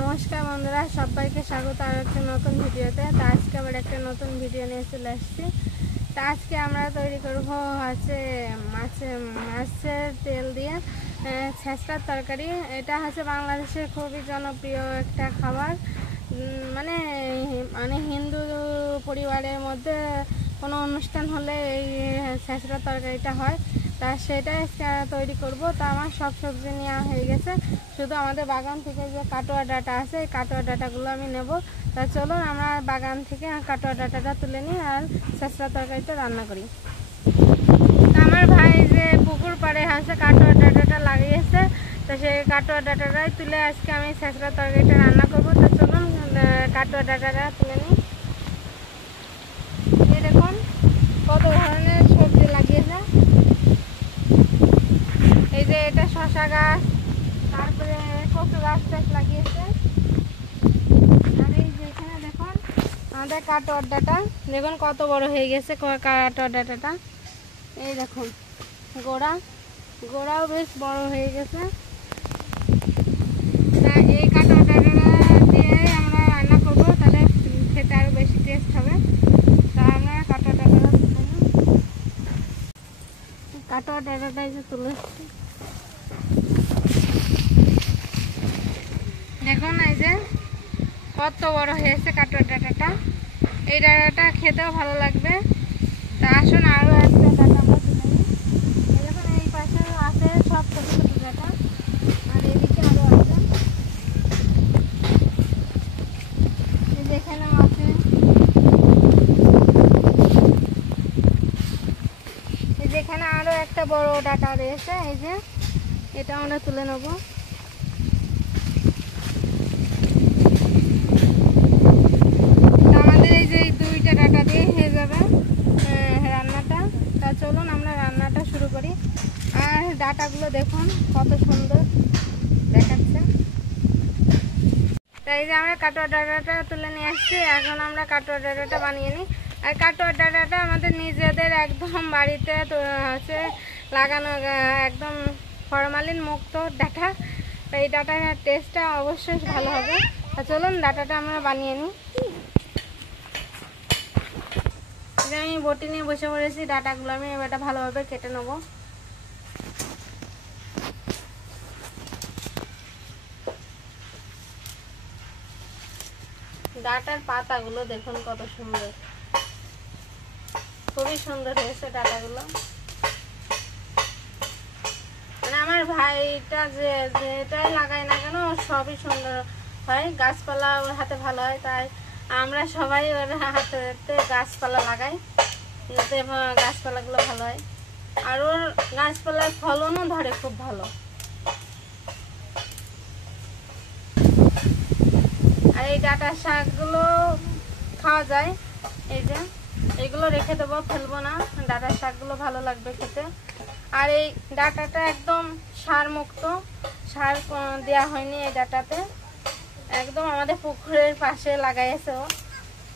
নমস্কার বন্ধুরা, সবাইকে স্বাগত আর একটা নতুন ভিডিওতে। তো আজকে আবার একটা নতুন ভিডিও নিয়ে চলে আসছি। তো আজকে আমরা তৈরি করব হচ্ছে মাছের তেল দিয়ে ছেঁচড়ার তরকারি। এটা হচ্ছে বাংলাদেশের খুবই জনপ্রিয় একটা খাবার। মানে মানে হিন্দু পরিবারের মধ্যে কোনো অনুষ্ঠান হলে এই ছেঁচড়ার তরকারিটা হয়। তা সেটাই তৈরি করব। তা আমার সব সবজি নেওয়া হয়ে গেছে, শুধু আমাদের বাগান থেকে যে কাটোয়া ডাঁটা আছে এই কাটোয়া ডাঁটাগুলো আমি নেব। তা চলুন আমরা বাগান থেকে কাটোয়া ডাঁটাটা তুলে নিই আর ছেঁচড়া তরকারিটা রান্না করি। আমার ভাই যে পুকুর পাড়ে আছে কাটোয়া ডাঁটাটা লাগিয়েছে, তো সেই কাটোয়া ডাঁটাটাই তুলে আজকে আমি ছেঁচড়া তরকারিটা রান্না করব। তো চলুন কাটোয়া ডাঁটাটা তুলে নিই। এই দেখুন কত ধরনের সবজি লাগিয়েছে। এই যে এটা শসা গাছ, তারপরে কচু গাছ লাগিয়েছে। আর এই যে এখানে দেখুন আমাদের কাটোয়ার ডাঁটা, দেখুন কত বড় হয়ে গেছে কাটোয়ার ডাঁটাটা। এই দেখুন গোড়াও বেশ বড় হয়ে গেছে। তা এই কাটোয়ার ডাঁটাটা দিয়ে আমরা রান্না করবো, তাহলে খেতে আরও বেশি টেস্ট হবে। তা আমরা কাটোয়ার ডাঁটাটা তুলে নিই। কাটোয়ার ডাঁটাটা যে তুলে দেখুন এই যে কত বড় হয়েছে কাটোয়া ডাঁটাটা। এই ডাঁটাটা খেতেও ভালো লাগবে। তা আসুন আরও একটা ডাঁটা আমরা তুলে নিই। দেখুন এই পাশে আছে সব ছোটো ছোটো ডাঁটা, আর এদিকে আরও আছে, যেখানেও আছে। যেখানে আরও একটা বড় ডাঁটা রয়েছে, এই যে এটা আমরা তুলে নেব। এই যে দুইটা ডাঁটা দিয়ে হয়ে যাবে রান্নাটা। তা চলুন আমরা রান্নাটা শুরু করি। আর ডাঁটাগুলো দেখুন কত সুন্দর দেখাচ্ছে। তাই যে আমরা কাটোয়া ডাঁটাটা তুলে নিয়ে আসছি, এখন আমরা কাটোয়া ডাঁটাটা বানিয়ে নিই। আর কাটোয়া ডাঁটাটা আমাদের নিজেদের একদম বাড়িতে হচ্ছে লাগানো, একদম ফরমালিন মুক্ত ডাঁটা। তাই এই ডাঁটার টেস্টটা অবশ্যই ভালো হবে। তা চলুন ডাঁটাটা আমরা বানিয়ে নিই। আমি বটি নিয়ে বসে পড়েছি, ডাঁটাগুলো আমি এবারটা ভালোভাবে কেটে নেব। ডাঁটার পাতাগুলো দেখুন কত সুন্দর, খুবই সুন্দর হয়েছে ডাঁটাগুলো। মানে আমার ভাইটা যেটাই লাগায় না কেন সবই সুন্দর হয়, গাছপালা ওর হাতে ভালো হয়। তাই আমরা সবাই ওর হাতে গাছপালা লাগাই, যাতে গাছপালাগুলো ভালো হয়। আর ওর গাছপালার ফলনও ধরে খুব ভালো। আর এই ডাঁটার শাকগুলো খাওয়া যায়, এই যে এগুলো রেখে দেবো, ফেলবো না। ডাঁটার শাকগুলো ভালো লাগবে খেতে। আর এই ডাঁটাটা একদম সার মুক্ত, সার দেওয়া হয়নি এই ডাঁটাতে, একদম আমাদের পুকুরের পাশে লাগাইছে ও।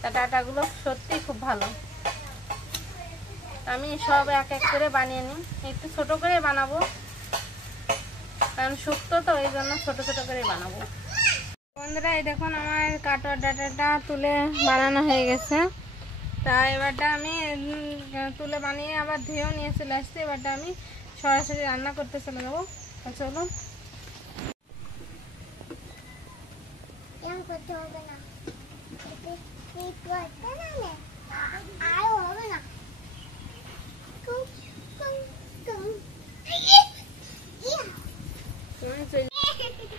তা ডাঁটাগুলো সত্যি খুব ভালো। আমি সব এক এক করে বানিয়ে নিই, একটু ছোট করে বানাবো কারণ শুক্তো তো, এই জন্য ছোট ছোট করে বানাবো। বন্ধুরা এই দেখুন আমার কাটোয়া ডাঁটাটা তুলে বানানো হয়ে গেছে। তা এবারটা আমি তুলে বানিয়ে আবার ধুয়েও নিয়ে চলে আসছি। এবারটা আমি সরাসরি রান্না করতে চলে যাবো। চলুন।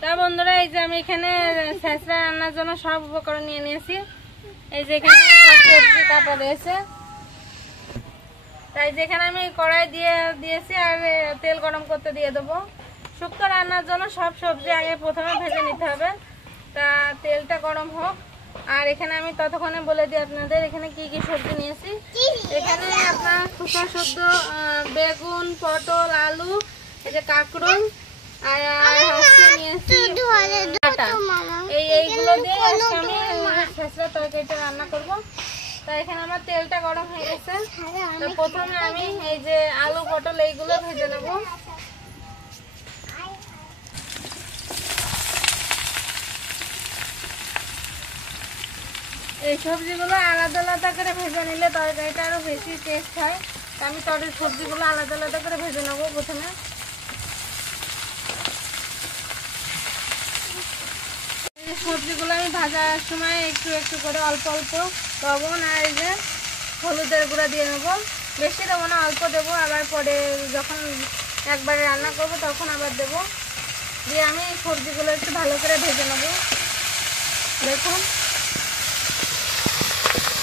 তা বন্ধুরা এই যে আমি এখানে ছেঁচড়া রান্নার জন্য সব উপকরণ নিয়ে নিয়েছি। এই যে এখানে সব সবজি কাটা রয়েছে। তাই যেখানে আমি কড়াই দিয়েছি আর তেল গরম করতে দিয়ে দেবো। শুক্তো রান্নার জন্য সব সবজি আগে প্রথমে ভেজে নিতে হবে। তা তেলটা গরম হোক। আর এখানে আমি ততক্ষণে বলে দিই আপনাদের এখানে কি কি সবজি নিয়েছি। এখানে আপনার খোসা শুদ্ধ বেগুন, পটল, আলু, এই যে কাঁকরোল, আর হচ্ছে নিয়েছি ডাঁটা। এইগুলো দিয়ে আমি ছেঁচড়া তরকারিটা রান্না করবো। তা এখানে আমার তেলটা গরম হয়ে গেছে। তো প্রথমে আমি এই যে আলু, পটল এইগুলো ভেজে নেবো। এই সবজিগুলো আলাদা আলাদা করে ভেজে নিলে তরকারিটা আরো বেশি টেস্ট হয়। আমি সবজিগুলো আলাদা আলাদা করে ভেজে নেবো প্রথমে। এই সবজিগুলো আমি ভাজার সময় একটু একটু করে অল্প অল্প লবণ আর এই যে হলুদের গুঁড়া দিয়ে নেবো। বেশি দেবো না, অল্প দেবো, আবার পরে যখন একবারে রান্না করব তখন আবার দেবো। দিয়ে আমি সবজিগুলো একটু ভালো করে ভেজে নেবো। দেখুন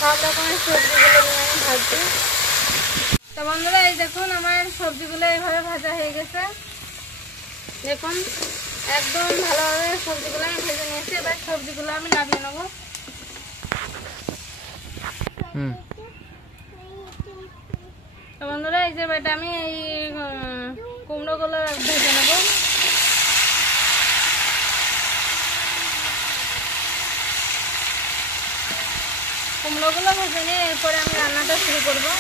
সব রকমের সবজিগুলো নিয়ে আমি ভাজছি। তো বন্ধুরা এই দেখুন আমার সবজিগুলো এইভাবে ভাজা হয়ে গেছে। দেখুন একদম ভালোভাবে সবজিগুলো আমি ভেজে নিয়েছি। এবার সবজিগুলো আমি নামিয়ে নেবো। তো বন্ধুরা এই যে বেটা আমি এই কুমড়োগুলো ভেজে নেবো। কুমড়োগুলো ভেজে নিয়ে এরপরে আমি রান্নাটা শুরু করবো।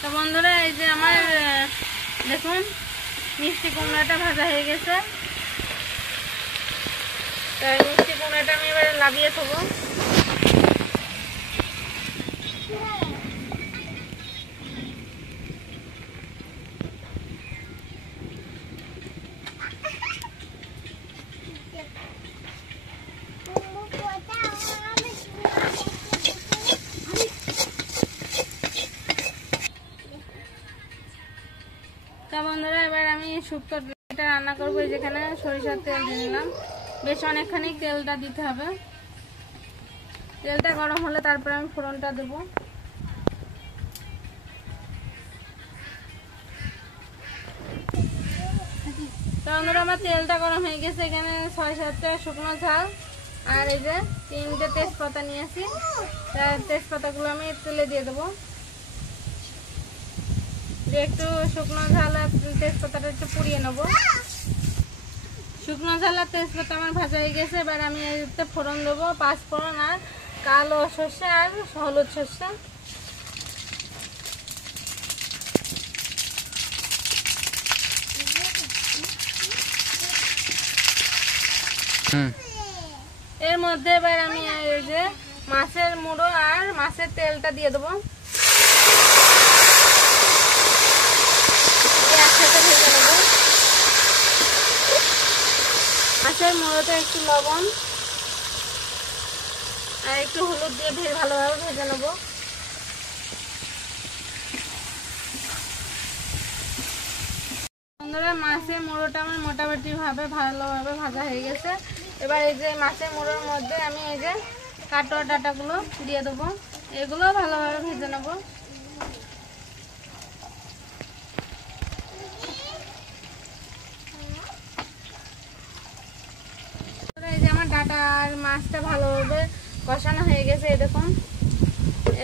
তো বন্ধুরা এই যে আমার দেখুন মিষ্টি কুমড়াটা ভাজা হয়ে গেছে। তো এই মিষ্টি কুমড়াটা আমি এবারে লাভিয়ে থবো। তো বন্ধুরা এবার আমি শুক্তো এটা রান্না করবো। যেখানে সরিষার তেল দিয়ে নিলাম, বেশ অনেকখানি তেলটা দিতে হবে। তেলটা গরম হলে তারপরে আমি ফোড়নটা দেবো। তো বন্ধুরা আমার তেলটা গরম হয়ে গেছে। এখানে 6-7টা শুকনো ঝাল আর এই যে 3টে তেজপাতা নিয়েছি। তেজপাতাগুলো আমি তেলে দিয়ে দেবো। একটু শুকনো ঝাল আর তেজপাতাটা একটু পুড়িয়ে নেবো। শুকনো ঝাল আর তেজপাতা আমার ভাজা হয়ে গেছে। এবার আমি এতে ফোড়ন দেবো, 5 ফোড়ন আর কালো সর্ষে আর হলুদ সর্ষে। এর মধ্যে এবার আমি এই যে মাছের মুড়ো আর মাছের তেলটা দিয়ে দেবো। একসাথে ভেজে নেবো। মাছের মুড়োতে একটু লবণ আর একটু হলুদ দিয়ে ভালোভাবে ভেজে নেবো। বন্ধুরা মাছের মুড়োটা আমার মোটামুটি ভালোভাবে ভাজা হয়ে গেছে। এবার এই যে মাছের মুড়োর মধ্যে আমি এই যে কাটোয়া ডাঁটাগুলো দিয়ে দেবো। এগুলো ভালোভাবে ভেজে নেবো। এই যে আমার ডাঁটা আর মাছটা ভালোভাবে কষানো হয়ে গেছে। এই দেখুন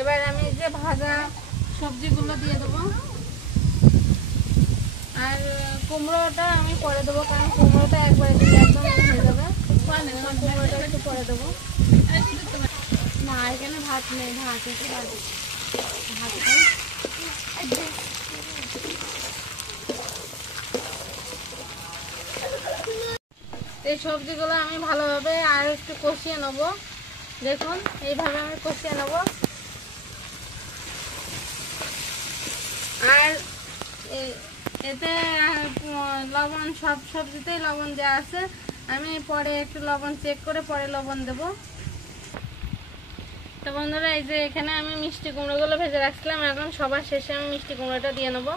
এবার আমি যে ভাজা সবজিগুলো দিয়ে দেবো। আর কুমড়োটা আমি পরে দেবো, কারণ কুমড়োটা একবারে দিলে একদম হয়ে যাবে। কুমড়োটা একটু পরে দেবো। না এখানে ভাত নেই, ভাত একটু ভাত খাই। এই সবজিগুলো আমি ভালোভাবে আর একটু কষিয়ে নেবো। দেখুন এইভাবে আমি কষিয়ে নেবো। আর এতে লবণ সব সবজিতেই লবণ দেওয়া আছে। আমি পরে একটু লবণ চেক করে পরে লবণ দেবো। তো বন্ধুরা এই যে এখানে আমি মিষ্টি কুমড়োগুলো ভেজে রাখছিলাম। এখন সবার শেষে আমি মিষ্টি কুমড়োটা দিয়ে নেবো।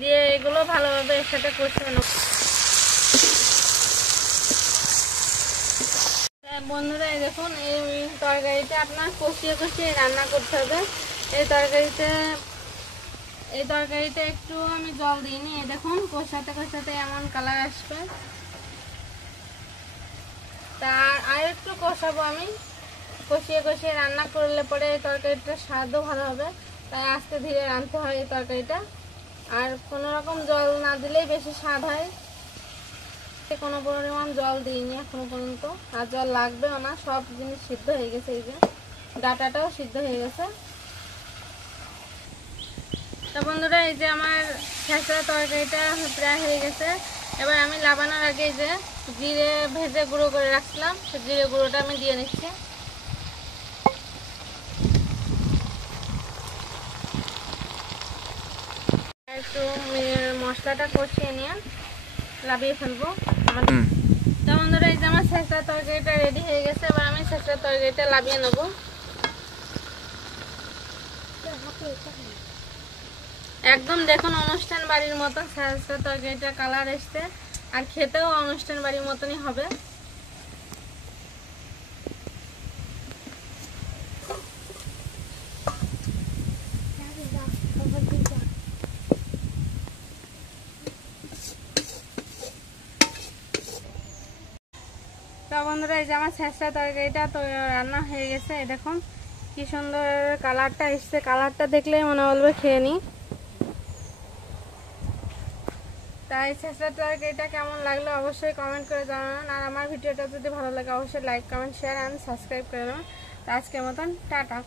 দিয়ে এগুলো ভালোভাবে এর সাথে কষিয়ে নেব। বন্ধুরা এই দেখুন এই তরকারিতে আপনার কষিয়ে কষিয়ে রান্না করতে হবে। এই তরকারিতে একটু আমি জল দিইনি। এই দেখুন কষাতে কষাতে এমন কালার আসবে। তা আর একটু কষাবো আমি। কষিয়ে কষিয়ে রান্না করলে পরে এই তরকারিটার স্বাদও ভালো হবে। তাই আস্তে ধীরে রাঁধতে হয় এই তরকারিটা। আর কোনো রকম জল না দিলেই বেশি স্বাদ হয়। কোনো পরিমাণ জল দিইনি এখনো পর্যন্ত, আর জল লাগবেও না, সব জিনিস সিদ্ধ হয়ে গেছে। এই যে ডাটাটাও সিদ্ধ হয়ে গেছে। তো বন্ধুরা, এই যে আমার ছেঁচড়া তরকারিটা প্রায় হয়ে গেছে। এবার আমি লাবানোর আগে এই যে জিরে ভেজে গুঁড়ো করে রাখছিলাম, জিরে গুঁড়োটা আমি দিয়ে নিচ্ছি। একটু মশলাটা কষিয়ে নিয়ে লাবিয়ে ফেলবো। তো বন্ধুরা, এই যে আমার ছেঁচড়া তরকারিটা রেডি হয়ে গেছে। এবার আমি ছেঁচড়া তরকারিটা লাবিয়ে নেবো। একদম দেখুন অনুষ্ঠান বাড়ির মতো ছেঁচড়া তরকারিটা কালার এসছে, আর খেতেও অনুষ্ঠান বাড়ির মতনই হবে। তো বন্ধুরা, এই যে আমার ছেঁচড়া তরকারিটা তো রান্না হয়ে গেছে। এই দেখুন কি সুন্দর কালারটা এসছে, কালারটা দেখলেই মনে বলবে খেয়ে নিই। তাই ছেঁচড়া তরকারিটা কেমন লাগলো অবশ্যই কমেন্ট করে জানাবেন। আর আমার ভিডিওটা যদি ভালো লাগে অবশ্যই like, comment, share and subscribe করে নেবেন। তো আজকের মতন টাটা।